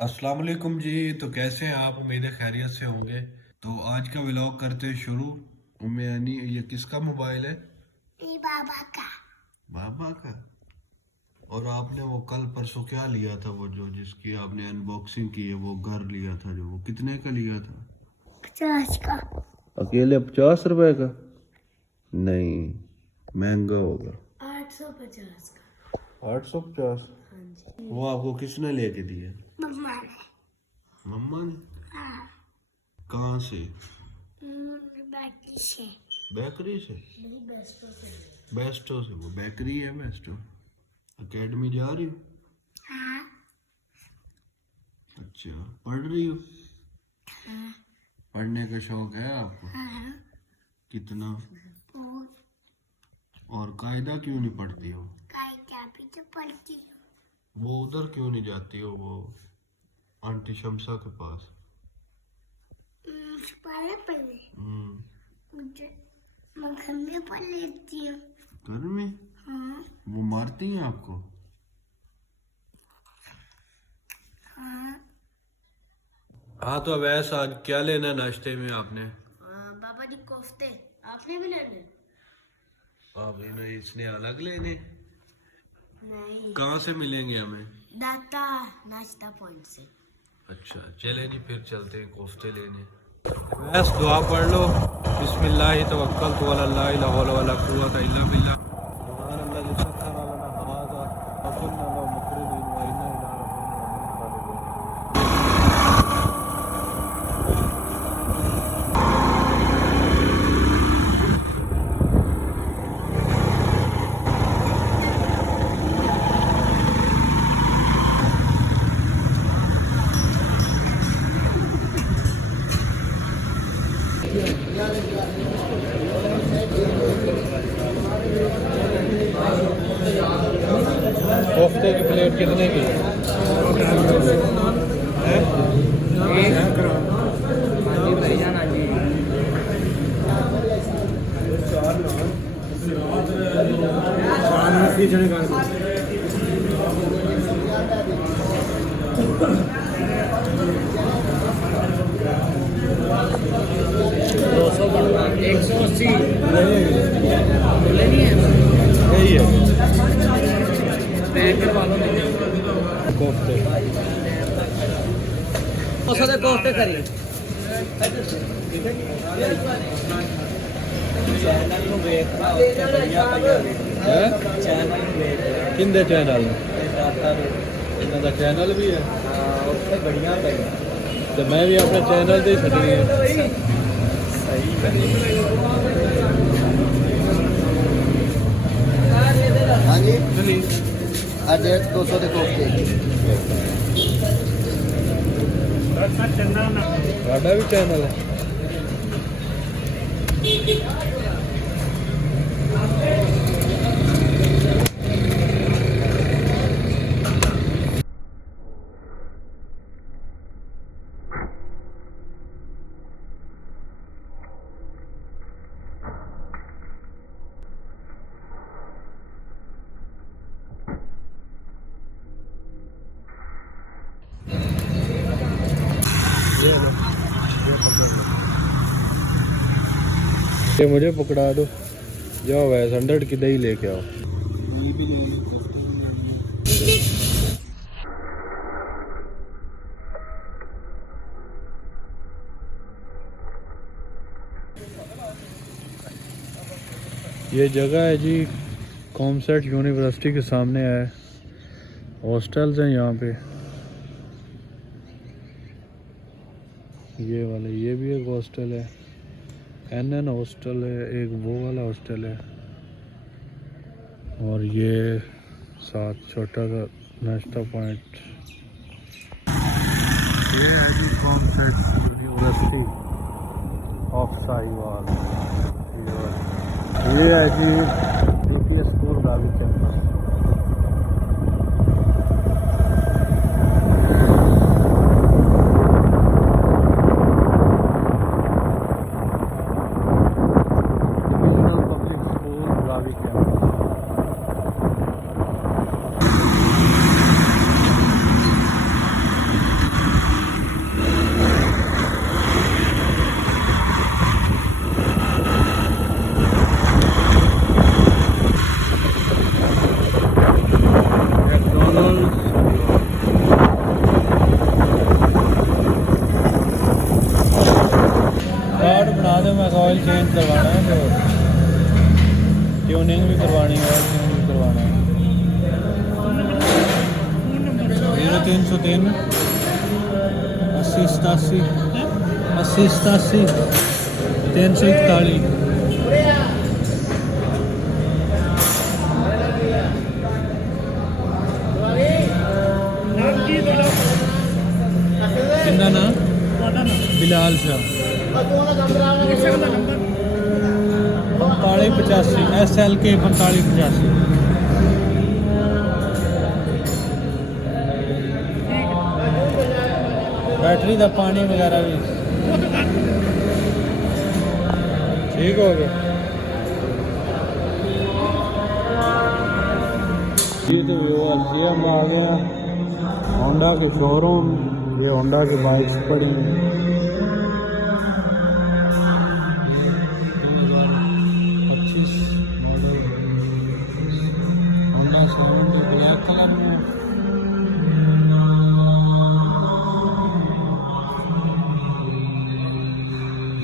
अस्सलाम वालेकुम जी। तो कैसे हैं आप? उम्मीद है खैरियत से होंगे। तो आज का व्लॉग करते हैं शुरू। यानी ये किसका मोबाइल है? मेरे बाबा का। बाबा का। और आपने वो कल परसों क्या लिया था, वो जो जिसकी आपने अनबॉक्सिंग की है, वो घर लिया था, जो वो कितने का लिया था? 50 का। अकेले 50 रुपए का? नहीं, महंगा होगा। 850 का। 850? हाँ जी। वो आपको किसने लेके दिया? मम्मा ने। मम्मा ने? हाँ। कहाँ से? बाकी से। बेकरी से? मेरी बेस्टों से। बेस्टो से? वो बेकरी है बेस्टो। एकेडमी जा रही हो? हाँ। अच्छा, पढ़ रही हो? हाँ। पढ़ने का शौक है आपको? हाँ। कितना? और और कायदा क्यों नहीं पढ़ती हो? कायदा भी तो पढ़ती हूँ। वो उधर क्यों नहीं जाती हो, वो आंटी शमसा के पास? पढ़े पढ़े। मुझे मैं घर में पढ़ लेती हूँ। घर में? हाँ। वो मारती हैं आपको? हाँ। हाँ, तो अब ऐसा आज क्या लेना है नाश्ते में आपने? बाबा जी कोफ्ते। आपने भी लेने? आप इसने अलग लेने? नहीं। कहाँ से मिलेंगे हमें? दाता नाश्ता पॉइंट से। अच्छा, चले नहीं, फिर चलते हैं कोफ्ते लेने। बस दुआ पढ़ लो। बिस्मिल्लाह तवक्कलतु अला अल्लाह, ला हौला वला कुव्वता इल्ला बिल्लाह। सुभान अल्लाज़ी सख्खर लना हाज़ा व कुन्ना लहू मुक़रिनीन व इन्ना इला रब्बिना लमुनक़लिबून। कोफ्ते की प्लेट कितने की है? यही है कोफ्ते। कोफ्ते करी किंदे चैनल? इन्हों का चैनल भी है? बढ़िया तो मैं भी अपने चैनल से ही छड़ी है। हाँ जी। 200 के कोफ्ते। ਤੁਹਾਡਾ ਵੀ ਚੈਨਲ ਹੈ? ये मुझे पकड़ा दो। जाओ वैस 100 की दही लेके आओ। ये जगह है जी कॉमसेट यूनिवर्सिटी के सामने है। हॉस्टल्स हैं यहाँ पे। ये वाले, ये भी एक हॉस्टल है, एनएन हॉस्टल है, एक वो वाला हॉस्टल है। और ये साथ छोटा सा नाश्ता पॉइंट। ये है जी कॉमसेट यूनिवर्सिटी ऑफ साहिवाल। ये है जी UPS school Gavi campus. Public school Gavi campus. Oil change करवाना है, तो ट्यूनिंग भी करवानी है, ऑयल चेंज भी करवाना है। 0303 80 87 80 87 341। कितना ना बिलाल शाह 4585 SLK 4585। बैटरी का पानी वगैरह भी ठीक हो गया। ये तो व्यूअर्स, ये हम आ गए होंडा के शोरूम। ये होंडा की बाइक्स पड़ी हैं। 2025 मॉडल होंडा शोरूम के ब्लैक कलर में।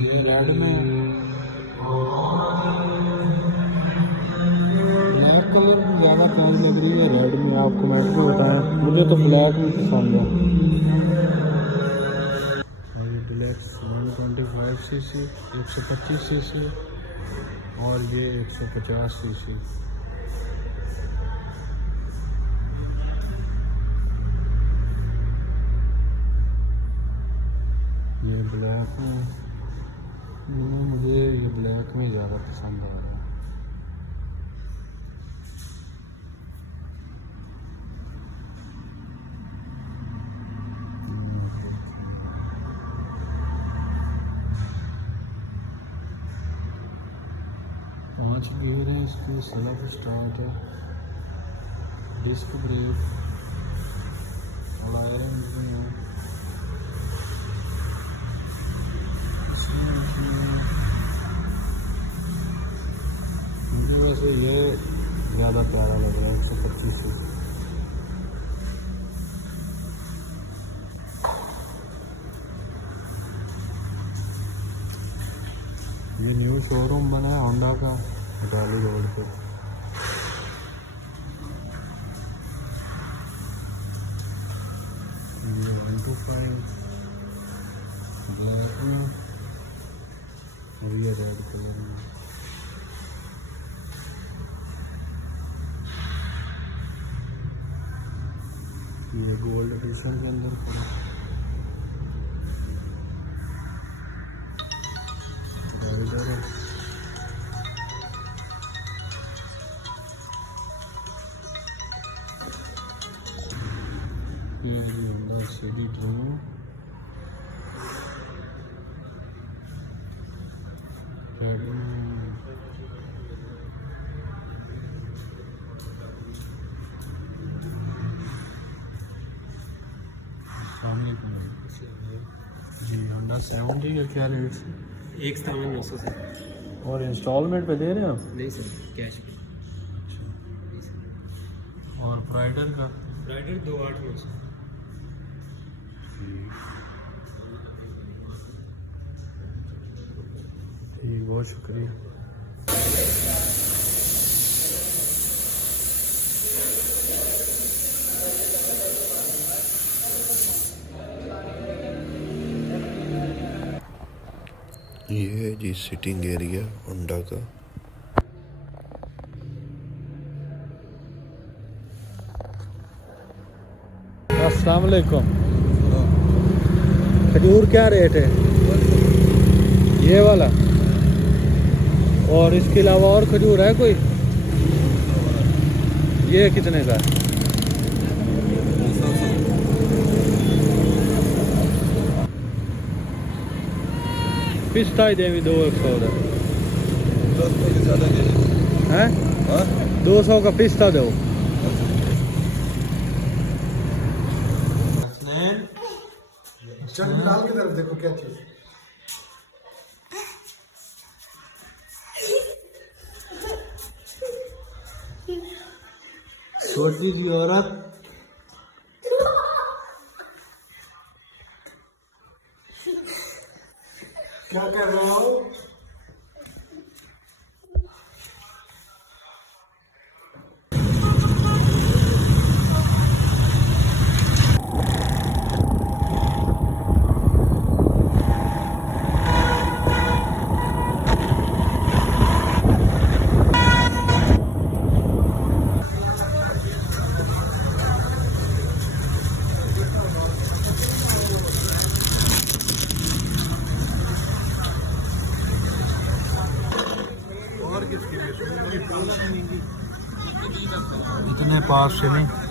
ये रेड में, ब्लैक कलर में ज़्यादा प्राइस लग रही है, रेड में आप कमेंट में बताएं। मुझे तो ब्लैक में पसंद है। और ये डिलक्स 125 सीसी 125 सीसी और ये 150 सीसी। ये ब्लैक में, मुझे ये ब्लैक में ज़्यादा पसंद आ रहा है। पाँच गियर है इसकी, सेल्फ स्टार्ट है, डिस्क ब्रेक और आयरन भी है। मुझे वैसे ये ज़्यादा प्यारा लग रहा है 125 से। ये न्यू शोरूम बना है होंडा का डाली रोड पे। ये 125 ब्लैक में और ये रेड कलर में। ये गोल्ड एडिशन के अंदर पड़ा। ये अंदर सीडी ड्रीम जी होंडा 70 का क्या रेट? 1,900 सर। और इंस्टॉलमेंट पे दे रहे हैं आप? नहीं सर, कैश पे। और प्राइडर का? Rider 2,800 sir. ठीक, बहुत शुक्रिया। ये है जी सिटिंग एरिया होंडा का। अस्सलाम वालेकुम। खजूर क्या रेट है? ये वाला। और इसके अलावा और खजूर है कोई? ये कितने का है? पिस्ता ही देवी 200 है 200 का पिस्ता दो। चल डाल की तरफ देखो क्या चीज। छोटी सी औरत क्या कर रहा हो? पास से नहीं